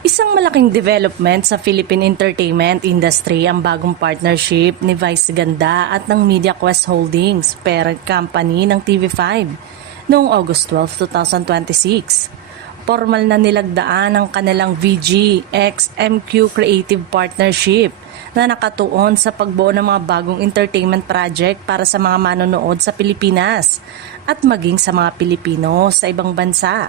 Isang malaking development sa Philippine entertainment industry ang bagong partnership ni Vice Ganda at ng MediaQuest Holdings, parent company ng TV5, noong August 12, 2026. Formal na nilagdaan ang kanilang VG x MQ Creative Partnership na nakatuon sa pagbuo ng mga bagong entertainment project para sa mga manonood sa Pilipinas at maging sa mga Pilipino sa ibang bansa.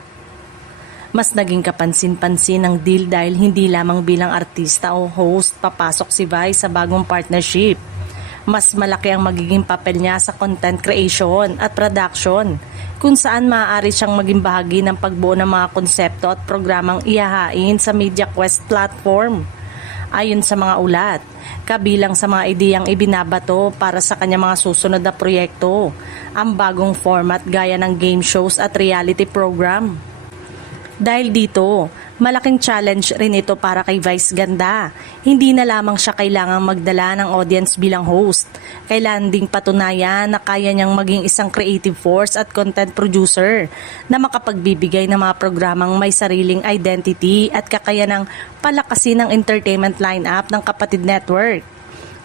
Mas naging kapansin-pansin ang deal dahil hindi lamang bilang artista o host papasok si Vice sa bagong partnership. Mas malaki ang magiging papel niya sa content creation at production, kung saan maaari siyang maging bahagi ng pagbuo ng mga konsepto at programang ihahain sa MediaQuest platform. Ayon sa mga ulat, kabilang sa mga ideyang ibinabato para sa kanyang mga susunod na proyekto, ang bagong format gaya ng game shows at reality program. Dahil dito, malaking challenge rin ito para kay Vice Ganda. Hindi na lamang siya kailangang magdala ng audience bilang host. Kailangan ding patunayan na kaya niyang maging isang creative force at content producer na makapagbibigay ng mga programang may sariling identity at kakayanang palakasin ang entertainment lineup ng kapatid network.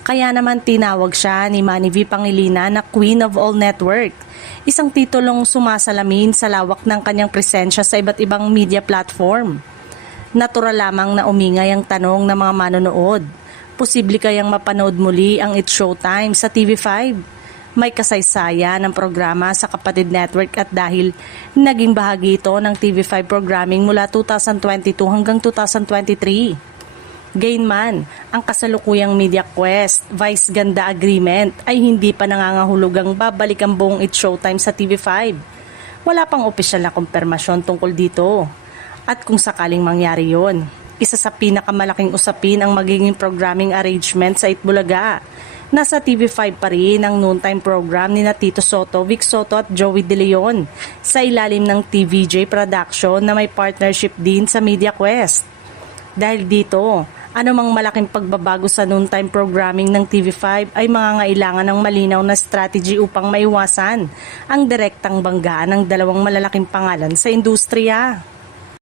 Kaya naman tinawag siya ni Manny V. Pangilinan na Queen of All Network. Isang titulong sumasalamin sa lawak ng kanyang presensya sa iba't ibang media platform. Natural lamang na umingay ang tanong ng mga manonood. Posible kayang mapanood muli ang It's Showtime sa TV5? May kasaysayan ng programa sa kapatid network at dahil naging bahagi ito ng TV5 programming mula 2022 hanggang 2023. Gayunman, ang kasalukuyang MediaQuest Vice Ganda Agreement ay hindi pa nangangahulugang babalik ang buong It's Showtime sa TV5. Wala pang opisyal na kumpirmasyon tungkol dito. At kung sakaling mangyari yon, isa sa pinakamalaking usapin ang magiging programming arrangement sa Itbulaga. Nasa TV5 pa rin ang noontime program ni Tito Soto, Vic Soto at Joey De Leon sa ilalim ng TVJ Production na may partnership din sa MediaQuest. Dahil dito, anumang malaking pagbabago sa noontime programming ng TV5 ay mangangailangan ng malinaw na strategy upang maiwasan ang direktang banggaan ng dalawang malalaking pangalan sa industriya.